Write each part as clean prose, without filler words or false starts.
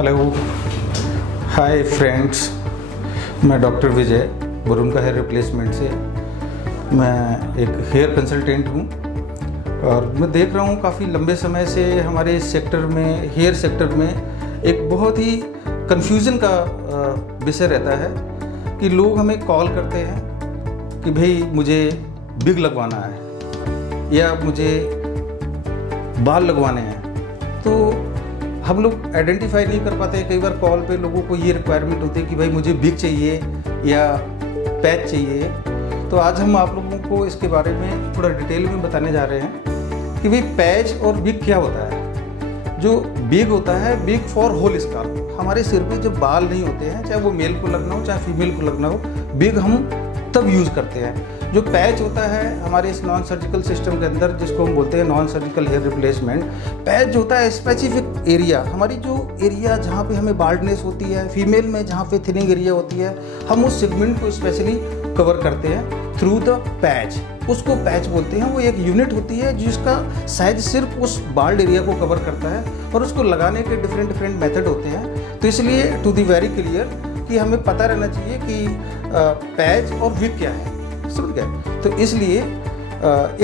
Hello, hi friends. मैं doctor विजय वरुण का hair replacement से। मैं एक हेयर कंसल्टेंट हूँ और मैं देख रहा हूँ काफ़ी लंबे समय से हमारे इस सेक्टर में, हेयर सेक्टर में एक बहुत ही कन्फ्यूज़न का विषय रहता है कि लोग हमें कॉल करते हैं कि भाई मुझे विग लगवाना है या मुझे बाल लगवाने हैं। तो हम लोग आइडेंटिफाई नहीं कर पाते। कई बार कॉल पे लोगों को ये रिक्वायरमेंट होती है कि भाई मुझे विग चाहिए या पैच चाहिए। तो आज हम आप लोगों को इसके बारे में थोड़ा डिटेल में बताने जा रहे हैं कि भाई पैच और विग क्या होता है। जो विग होता है, विग फॉर होल स्काल्प। हमारे सिर पे जब बाल नहीं होते हैं, चाहे वो मेल को लगना हो चाहे फीमेल को लगना हो, विग हम तब यूज़ करते हैं। जो पैच होता है हमारे इस नॉन सर्जिकल सिस्टम के अंदर, जिसको हम बोलते हैं non surgical hair replacement, patch होता है स्पेसिफिक एरिया, हमारी जो एरिया जहाँ पे हमें बाल्डनेस होती है, फीमेल में जहाँ पे थिनिंग एरिया होती है, हम उस सेगमेंट को स्पेशली कवर करते हैं थ्रू द पैच। उसको पैच बोलते हैं। वो एक यूनिट होती है जिसका साइज सिर्फ उस बाल्ड एरिया को कवर करता है और उसको लगाने के डिफरेंट मेथड होते हैं। तो इसलिए टू दी वेरी क्लियर कि हमें पता रहना चाहिए कि पैच और विग क्या है, समझ गए। तो इसलिए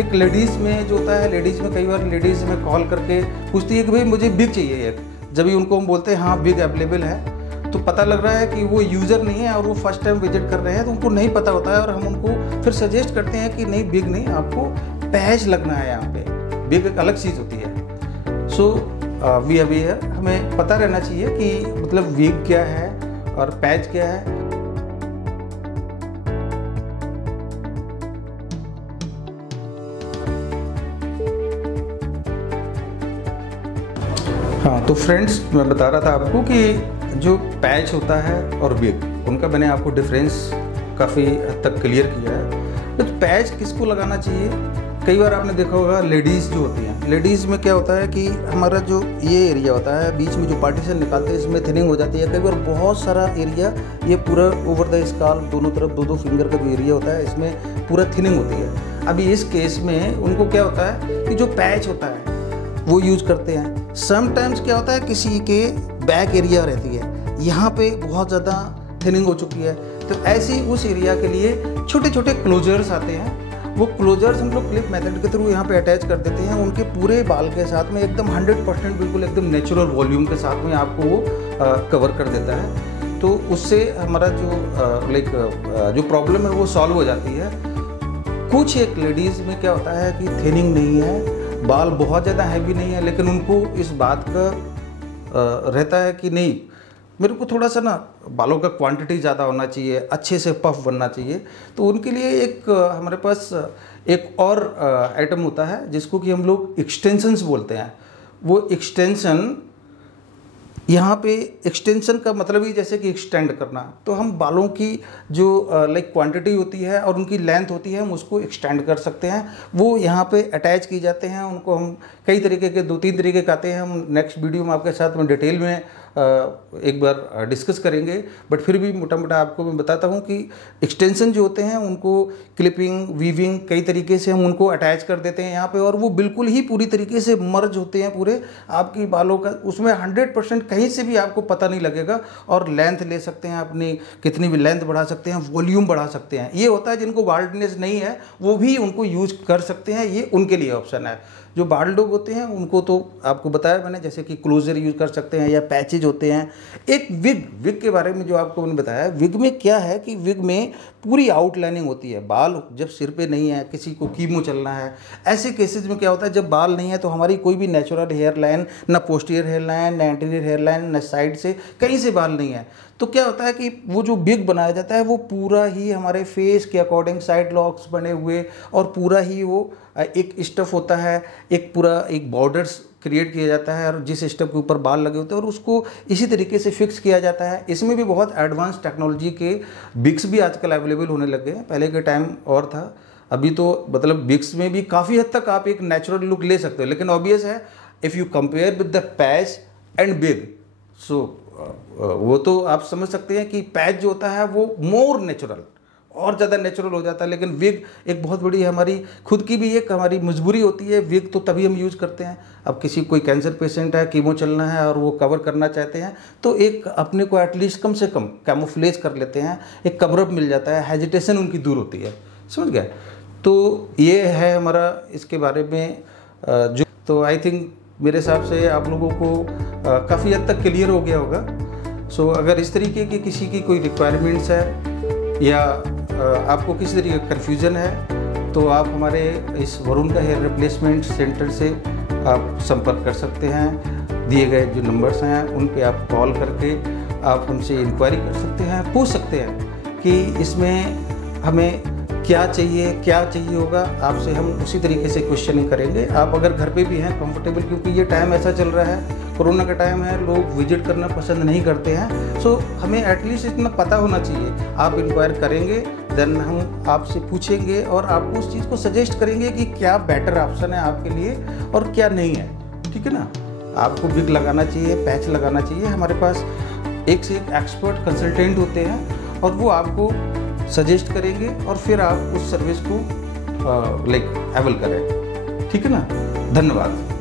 एक लेडीज़ में जो होता है, लेडीज़ में कई बार लेडीज़ में कॉल करके पूछती है कि भाई मुझे विग चाहिए एक। जब भी उनको हम बोलते हैं हाँ विग अवेलेबल है, तो पता लग रहा है कि वो यूज़र नहीं है और वो फर्स्ट टाइम विजिट कर रहे हैं, तो उनको नहीं पता होता है और हम उनको फिर सजेस्ट करते हैं कि नहीं विग नहीं, आपको पैच लगना है। यहाँ पे विग एक अलग चीज़ होती है। सो वी अवेयर, हमें पता रहना चाहिए कि मतलब विग क्या है और पैच क्या है। हाँ, तो फ्रेंड्स मैं बता रहा था आपको कि जो पैच होता है और विग, उनका मैंने आपको डिफरेंस काफ़ी हद तक क्लियर किया है। तो पैच किसको लगाना चाहिए? कई बार आपने देखा होगा लेडीज़ जो होती हैं, लेडीज़ में क्या होता है कि हमारा जो ये एरिया होता है, बीच में जो पार्टीशन निकालते हैं, इसमें थिनिंग हो जाती है। कई बार बहुत सारा एरिया, ये पूरा ओवर द स्काल्प दोनों तरफ दो फिंगर का जो एरिया होता है, इसमें पूरा थिनिंग होती है। अभी इस केस में उनको क्या होता है कि जो पैच होता है वो यूज करते हैं। समटाइम्स क्या होता है, किसी के बैक एरिया रहती है, यहाँ पे बहुत ज़्यादा थिनिंग हो चुकी है, तो ऐसे उस एरिया के लिए छोटे छोटे क्लोजर्स आते हैं। वो क्लोजर्स हम लोग क्लिप मेथड के थ्रू यहाँ पे अटैच कर देते हैं उनके पूरे बाल के साथ में, एकदम 100% बिल्कुल एकदम नेचुरल वॉल्यूम के साथ में आपको वो कवर कर देता है। तो उससे हमारा जो जो प्रॉब्लम है वो सॉल्व हो जाती है। कुछ एक लेडीज़ में क्या होता है कि थिनिंग नहीं है, बाल बहुत ज़्यादा हैवी नहीं है, लेकिन उनको इस बात का रहता है कि नहीं, मेरे को थोड़ा सा ना बालों का क्वांटिटी ज़्यादा होना चाहिए, अच्छे से पफ बनना चाहिए। तो उनके लिए एक हमारे पास एक और आइटम होता है जिसको कि हम लोग एक्सटेंशंस बोलते हैं। वो एक्सटेंशन, यहाँ पे एक्सटेंशन का मतलब ही जैसे कि एक्सटेंड करना। तो हम बालों की जो क्वांटिटी होती है और उनकी लेंथ होती है, हम उसको एक्सटेंड कर सकते हैं। वो यहाँ पे अटैच की जाते हैं। उनको हम कई तरीके के, 2-3 तरीके के आते हैं। हम नेक्स्ट वीडियो में आपके साथ में डिटेल में एक बार डिस्कस करेंगे, बट फिर भी मोटा मोटा आपको मैं बताता हूँ कि एक्सटेंशन जो होते हैं उनको क्लिपिंग, वीविंग, कई तरीके से हम उनको अटैच कर देते हैं यहाँ पे, और वो बिल्कुल ही पूरी तरीके से मर्ज होते हैं पूरे आपकी बालों का। उसमें 100% कहीं से भी आपको पता नहीं लगेगा, और लेंथ ले सकते हैं अपनी, कितनी भी लेंथ बढ़ा सकते हैं, वॉल्यूम बढ़ा सकते हैं। ये होता है जिनको बाल्डनेस नहीं है वो भी उनको यूज कर सकते हैं, ये उनके लिए ऑप्शन है। जो बाल्ड लोग होते हैं उनको तो आपको बताया मैंने, जैसे कि क्लोजर यूज़ कर सकते हैं या पैचेज होते हैं। एक विग के बारे में जो आपको मैंने बताया, विग में क्या है कि विग में पूरी आउटलाइनिंग होती है। बाल जब सिर पे नहीं है, किसी को कीमो चलना है, ऐसे केसेस में क्या होता है, जब बाल नहीं है तो हमारी कोई भी नेचुरल हेयर लाइन, ना पोस्टीरियर हेयर लाइन, ना एंटीरियर हेयर लाइन, ना साइड से कहीं से बाल नहीं है, तो क्या होता है कि वो जो विग बनाया जाता है वो पूरा ही हमारे फेस के अकॉर्डिंग साइड लॉक्स बने हुए, और पूरा ही वो एक स्टफ होता है, एक पूरा एक बॉर्डर्स क्रिएट किया जाता है, और जिस स्टफ के ऊपर बाल लगे होते हैं और उसको इसी तरीके से फिक्स किया जाता है। इसमें भी बहुत एडवांस टेक्नोलॉजी के विग्स भी आजकल अवेलेबल होने लग गए हैं। पहले के टाइम और था, अभी तो मतलब विग्स में भी काफ़ी हद तक आप एक नेचुरल लुक ले सकते हो। लेकिन ऑब्वियस है, if you compare with the patch and wig, so वो तो आप समझ सकते हैं कि पैच जो होता है वो मोर नेचुरल और ज़्यादा नेचुरल हो जाता है। लेकिन विग एक बहुत बड़ी हमारी खुद की भी एक हमारी मजबूरी होती है, विग तो तभी हम यूज़ करते हैं। अब किसी कोई कैंसर पेशेंट है, कीमो चलना है और वो कवर करना चाहते हैं, तो एक अपने को एटलीस्ट कम से कम कैमोफ्लेज कर लेते हैं, एक कवरअप मिल जाता है, हेजिटेशन उनकी दूर होती है, समझ गए। तो ये है हमारा इसके बारे में जो, तो आई थिंक मेरे हिसाब से आप लोगों को काफ़ी हद तक क्लियर हो गया होगा। सो अगर इस तरीके की किसी की कोई रिक्वायरमेंट्स है या आपको किसी तरीके का कन्फ्यूज़न है, तो आप हमारे इस वरुण का हेयर रिप्लेसमेंट सेंटर से आप संपर्क कर सकते हैं। दिए गए जो नंबर्स हैं उन पे आप कॉल करके आप हमसे इंक्वायरी कर सकते हैं, पूछ सकते हैं कि इसमें हमें क्या चाहिए होगा। आपसे हम उसी तरीके से क्वेश्चनिंग करेंगे। आप अगर घर पे भी हैं कंफर्टेबल, क्योंकि ये टाइम ऐसा चल रहा है, कोरोना का टाइम है, लोग विजिट करना पसंद नहीं करते हैं। सो हमें एटलीस्ट इतना पता होना चाहिए। आप इंक्वायर करेंगे, देन हम आपसे पूछेंगे और आपको उस चीज़ को सजेस्ट करेंगे कि क्या बेटर ऑप्शन है आपके लिए और क्या नहीं है, ठीक है ना। आपको विग लगाना चाहिए, पैच लगाना चाहिए, हमारे पास एक से एक एक्सपर्ट कंसल्टेंट होते हैं और वो आपको सजेस्ट करेंगे और फिर आप उस सर्विस को लाइक अवेल करें, ठीक है ना। धन्यवाद।